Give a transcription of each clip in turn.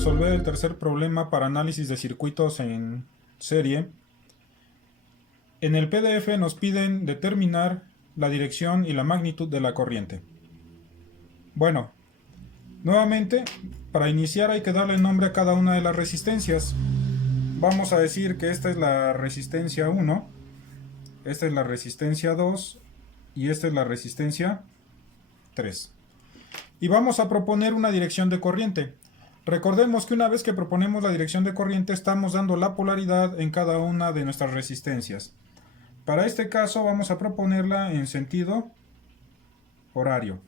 resolver el tercer problema para análisis de circuitos en serie. En el PDF nos piden determinar la dirección y la magnitud de la corriente. Bueno, nuevamente, para iniciar hay que darle nombre a cada una de las resistencias. Vamos a decir que esta es la resistencia 1, esta es la resistencia 2 y esta es la resistencia 3. Y vamos a proponer una dirección de corriente. Recordemos que una vez que proponemos la dirección de corriente estamos dando la polaridad en cada una de nuestras resistencias. Para este caso vamos a proponerla en sentido horario.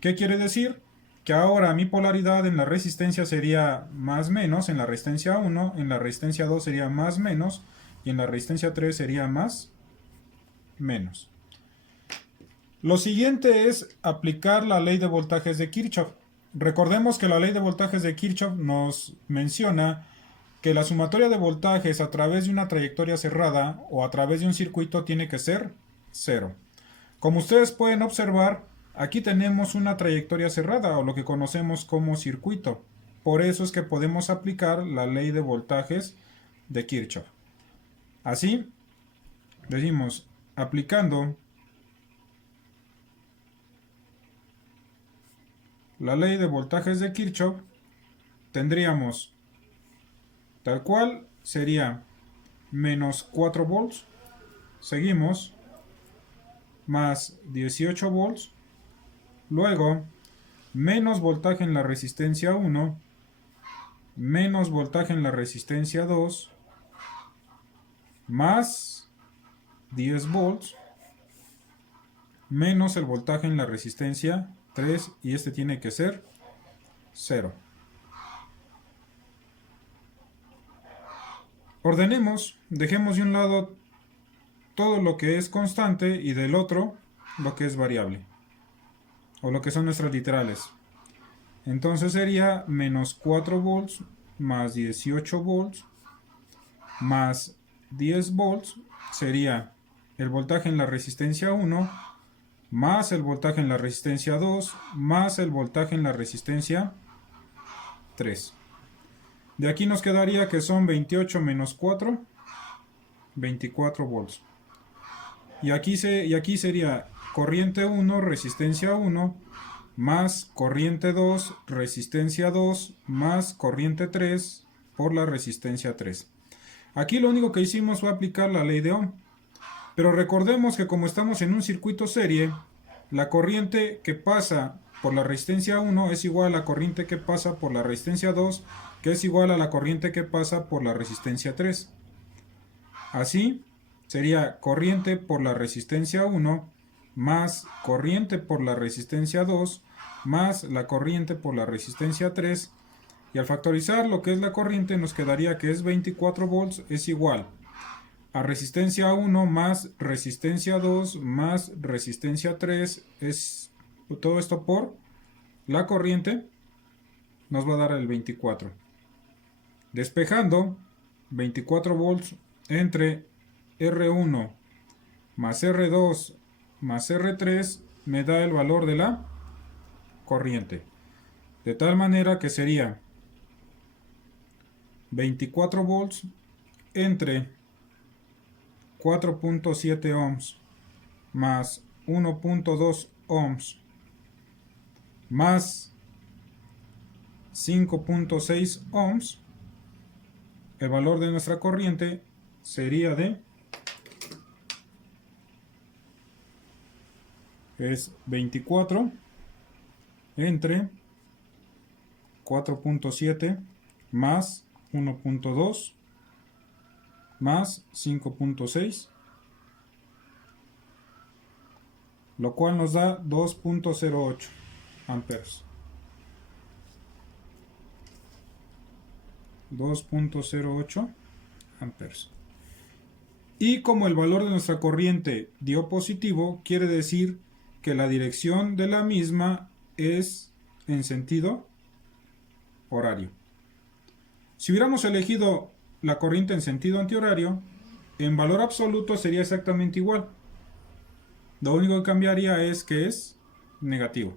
¿Qué quiere decir? Que ahora mi polaridad en la resistencia sería más menos, en la resistencia 1, en la resistencia 2 sería más menos y en la resistencia 3 sería más menos. Lo siguiente es aplicar la ley de voltajes de Kirchhoff. Recordemos que la ley de voltajes de Kirchhoff nos menciona que la sumatoria de voltajes a través de una trayectoria cerrada o a través de un circuito tiene que ser 0. Como ustedes pueden observar, aquí tenemos una trayectoria cerrada o lo que conocemos como circuito. Por eso es que podemos aplicar la ley de voltajes de Kirchhoff. Así, decimos, aplicando la ley de voltajes de Kirchhoff, tendríamos tal cual sería menos 4 volts, seguimos, más 18 volts, luego menos voltaje en la resistencia 1, menos voltaje en la resistencia 2, más 10 volts, menos el voltaje en la resistencia 3 y este tiene que ser 0. Ordenemos, dejemos de un lado todo lo que es constante y del otro lo que es variable, o lo que son nuestras literales. Entonces sería menos 4 volts más 18 volts más 10 volts sería el voltaje en la resistencia 1 más el voltaje en la resistencia 2 más el voltaje en la resistencia 3. De aquí nos quedaría que son 28 menos 4, 24 volts. Y aquí sería corriente 1, resistencia 1, más corriente 2, resistencia 2, más corriente 3 por la resistencia 3. Aquí lo único que hicimos fue aplicar la ley de Ohm. Pero recordemos que como estamos en un circuito serie, la corriente que pasa por la resistencia 1 es igual a la corriente que pasa por la resistencia 2, que es igual a la corriente que pasa por la resistencia 3. Así, sería corriente por la resistencia 1 más corriente por la resistencia 2 más la corriente por la resistencia 3. Y al factorizar lo que es la corriente nos quedaría que es 24 volts es igual a resistencia 1 más resistencia 2 más resistencia 3, es todo esto por la corriente, nos va a dar el 24. Despejando, 24 volts entre R1 más R2 más R3 me da el valor de la corriente. De tal manera que sería 24 volts entre 4.7 ohms más 1.2 ohms más 5.6 ohms, el valor de nuestra corriente sería de es 24 entre 4.7 más 1.2 más 5.6, lo cual nos da 2.08 amperes. 2.08 amperes. Y como el valor de nuestra corriente dio positivo, quiere decir que la dirección de la misma es en sentido horario. Si hubiéramos elegido la corriente en sentido antihorario, en valor absoluto sería exactamente igual. Lo único que cambiaría es que es negativo.